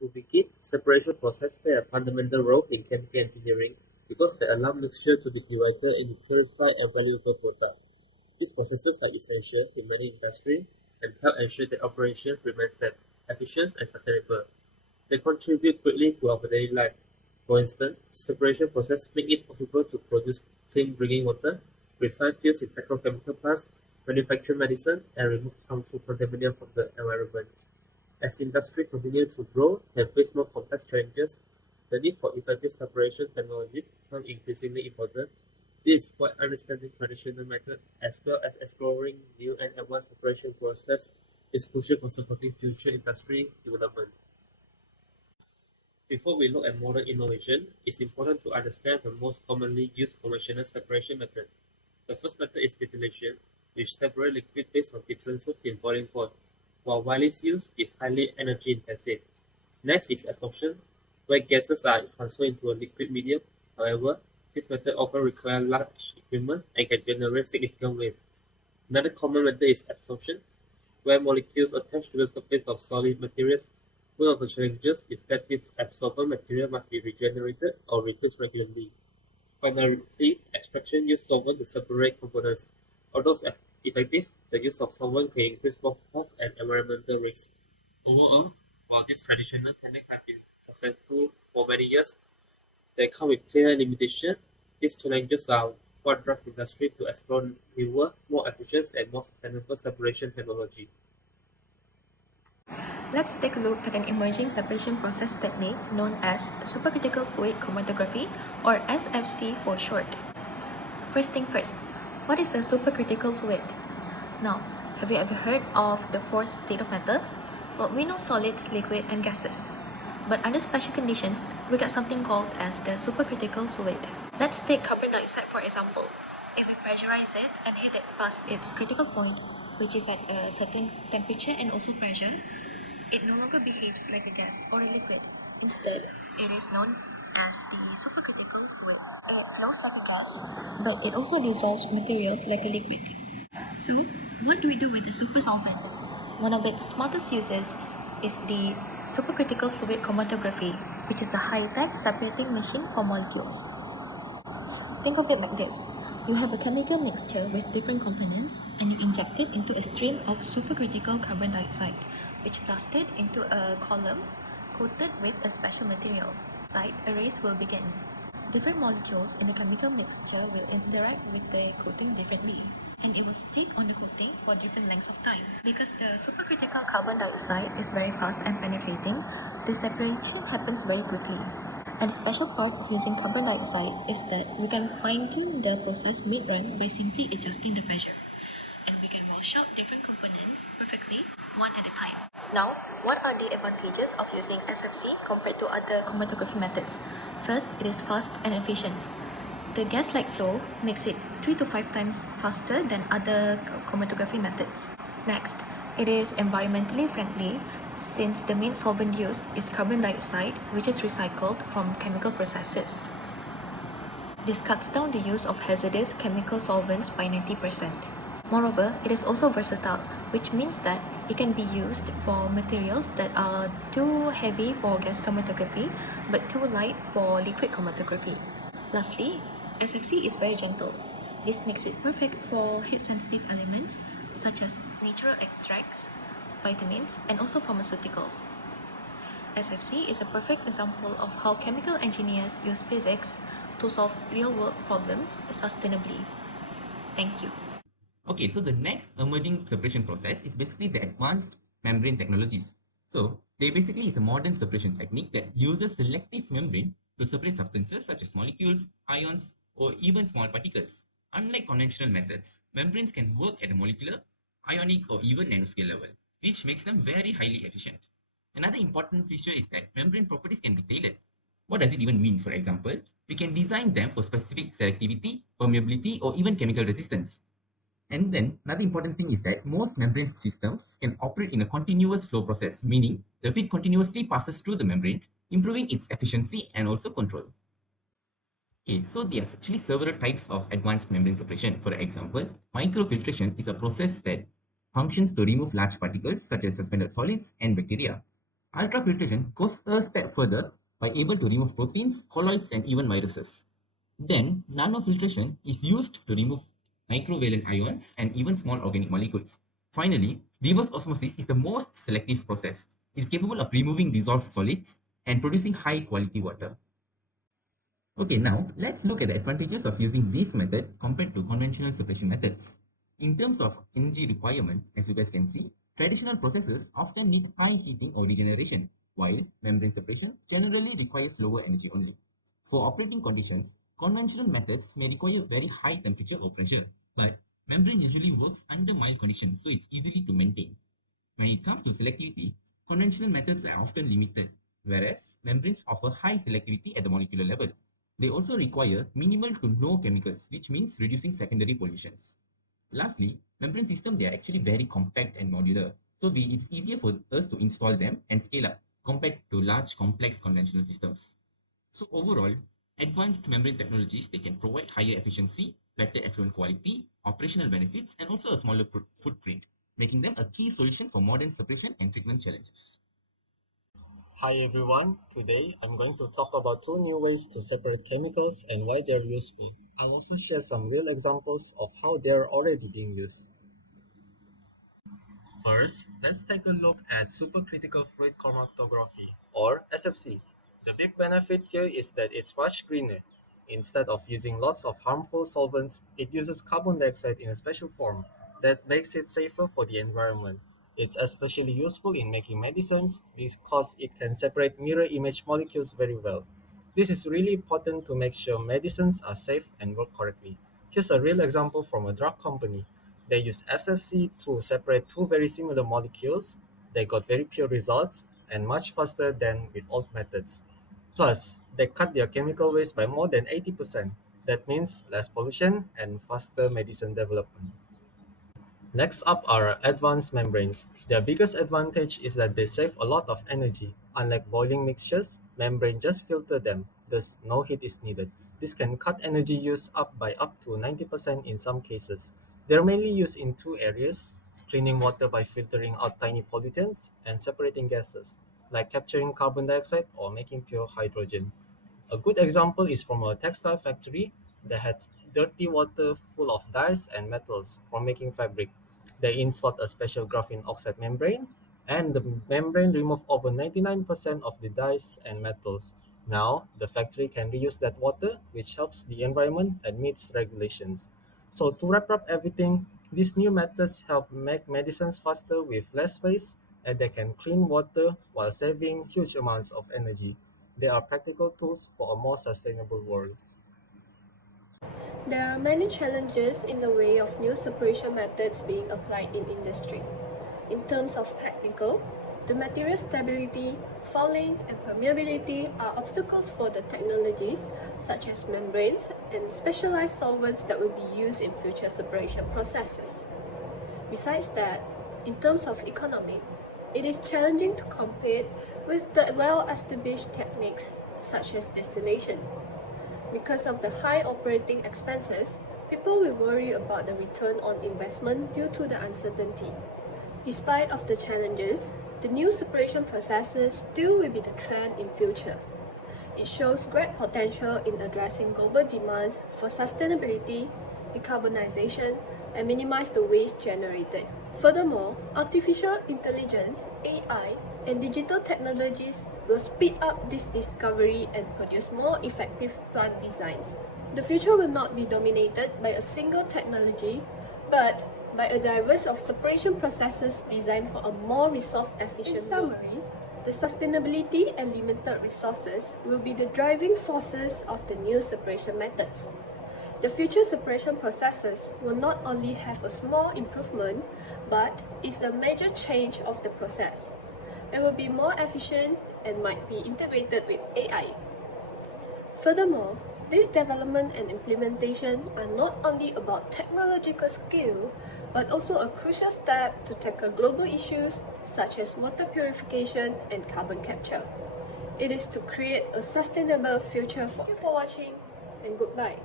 To begin, separation process play a fundamental role in chemical engineering because they allow mixture to be divided into purified and valuable products. These processes are essential in many industries and help ensure that operations remain safe, efficient, and sustainable. They contribute greatly to our daily life. For instance, separation process make it possible to produce clean drinking water, refine fuels in petrochemical plants, manufacture medicine, and remove harmful contaminants from the environment. As industry continues to grow and face more complex challenges, the need for effective separation technology becomes increasingly important. This is why understanding traditional methods as well as exploring new and advanced separation process is crucial for supporting future industry development. Before we look at modern innovation, it's important to understand the most commonly used conventional separation method. The first method is distillation, which separates liquid based on differences in boiling point, while widely used is highly energy intensive. Next is absorption, where gases are transferred into a liquid medium. However, this method often requires large equipment and can generate significant waste. Another common method is absorption, where molecules attach to the surface of solid materials. One of the challenges is that this absorbent material must be regenerated or replaced regularly. Finally, extraction uses solvent to separate components. Although effective, the use of solvent can increase both cost and environmental risks. Overall, while these traditional techniques have been successful for many years, they come with clear limitations. These challenges are what drive industry to explore newer, more efficient, and more sustainable separation technology. Let's take a look at an emerging separation process technique known as supercritical fluid chromatography, or SFC for short. First thing first, what is a supercritical fluid? Now, have you ever heard of the fourth state of matter? Well, we know solids, liquid, and gases. But under special conditions, we get something called as the supercritical fluid. Let's take carbon dioxide for example. If we pressurize it and hit it past its critical point, which is at a certain temperature and also pressure, it no longer behaves like a gas or a liquid. Instead, it is known as the supercritical fluid. It flows like a gas, but it also dissolves materials like a liquid. So, what do we do with the super solvent? One of its smartest uses is the supercritical fluid chromatography, which is a high-tech separating machine for molecules. Think of it like this. You have a chemical mixture with different components and you inject it into a stream of supercritical carbon dioxide, which blasted into a column coated with a special material. Side arrays will begin. Different molecules in the chemical mixture will interact with the coating differently, and it will stick on the coating for different lengths of time. Because the supercritical carbon dioxide is very fast and penetrating, the separation happens very quickly. And the special part of using carbon dioxide is that we can fine-tune the process mid-run by simply adjusting the pressure. And we can wash out different components perfectly, one at a time. Now, what are the advantages of using SFC compared to other chromatography methods? First, it is fast and efficient. The gas-like flow makes it 3 to 5 times faster than other chromatography methods. Next, it is environmentally friendly since the main solvent used is carbon dioxide, which is recycled from chemical processes. This cuts down the use of hazardous chemical solvents by 90%. Moreover, it is also versatile, which means that it can be used for materials that are too heavy for gas chromatography but too light for liquid chromatography. Lastly, SFC is very gentle. This makes it perfect for heat-sensitive elements such as natural extracts, vitamins, and also pharmaceuticals. SFC is a perfect example of how chemical engineers use physics to solve real-world problems sustainably. Thank you. Okay, so the next emerging separation process is basically the advanced membrane technologies. So they basically is a modern separation technique that uses selective membrane to separate substances such as molecules, ions, or even small particles. Unlike conventional methods, membranes can work at a molecular, ionic, or even nanoscale level, which makes them very highly efficient. Another important feature is that membrane properties can be tailored. What does it even mean? For example, we can design them for specific selectivity, permeability, or even chemical resistance. And then another important thing is that most membrane systems can operate in a continuous flow process, meaning the feed continuously passes through the membrane, improving its efficiency and also control. Okay, so there are actually several types of advanced membrane separation. For example, microfiltration is a process that functions to remove large particles such as suspended solids and bacteria. Ultrafiltration goes a step further by able to remove proteins, colloids, and even viruses. Then, nanofiltration is used to remove microvalent ions and even small organic molecules. Finally, reverse osmosis is the most selective process. It is capable of removing dissolved solids and producing high quality water. Okay, now let's look at the advantages of using this method compared to conventional separation methods. In terms of energy requirement, as you guys can see, traditional processes often need high heating or regeneration, while membrane separation generally requires lower energy only. For operating conditions, conventional methods may require very high temperature or pressure, but membrane usually works under mild conditions, so it's easily to maintain. When it comes to selectivity, conventional methods are often limited, whereas membranes offer high selectivity at the molecular level. They also require minimal to no chemicals, which means reducing secondary pollutions. Lastly, membrane systems, they are actually very compact and modular, so it's easier for us to install them and scale up compared to large complex conventional systems. So overall, advanced membrane technologies, they can provide higher efficiency, better effluent quality, operational benefits, and also a smaller footprint, making them a key solution for modern separation and treatment challenges. Hi everyone, today I'm going to talk about two new ways to separate chemicals and why they're useful. I'll also share some real examples of how they're already being used. First, let's take a look at supercritical fluid chromatography, or SFC. The big benefit here is that it's much greener. Instead of using lots of harmful solvents, it uses carbon dioxide in a special form that makes it safer for the environment. It's especially useful in making medicines because it can separate mirror image molecules very well. This is really important to make sure medicines are safe and work correctly. Here's a real example from a drug company. They used SFC to separate two very similar molecules. They got very pure results and much faster than with old methods. Plus, they cut their chemical waste by more than 80%. That means less pollution and faster medicine development. Next up are advanced membranes. Their biggest advantage is that they save a lot of energy. Unlike boiling mixtures, membrane just filter them, thus no heat is needed. This can cut energy use up by up to 90% in some cases. They're mainly used in two areas: cleaning water by filtering out tiny pollutants and separating gases, like capturing carbon dioxide or making pure hydrogen. A good example is from a textile factory that had dirty water full of dyes and metals for making fabric. They installed a special graphene oxide membrane, and the membrane removed over 99% of the dyes and metals. Now, the factory can reuse that water, which helps the environment and meets regulations. So, to wrap up everything, these new methods help make medicines faster with less waste, and they can clean water while saving huge amounts of energy. They are practical tools for a more sustainable world. There are many challenges in the way of new separation methods being applied in industry. In terms of technical, the material stability, fouling, and permeability are obstacles for the technologies such as membranes and specialized solvents that will be used in future separation processes. Besides that, in terms of economy, it is challenging to compete with the well-established techniques such as distillation. Because of the high operating expenses, people will worry about the return on investment due to the uncertainty. Despite of the challenges, the new separation processes still will be the trend in future. It shows great potential in addressing global demands for sustainability, decarbonization, and minimize the waste generated. Furthermore, artificial intelligence, AI, and digital technologies will speed up this discovery and produce more effective plant designs. The future will not be dominated by a single technology, but by a diverse of separation processes designed for a more resource-efficient world. In summary, the sustainability and limited resources will be the driving forces of the new separation methods. The future separation processes will not only have a small improvement, but is a major change of the process. It will be more efficient and might be integrated with AI. Furthermore, this development and implementation are not only about technological skill, but also a crucial step to tackle global issues such as water purification and carbon capture. It is to create a sustainable future. Thank you for watching, and goodbye.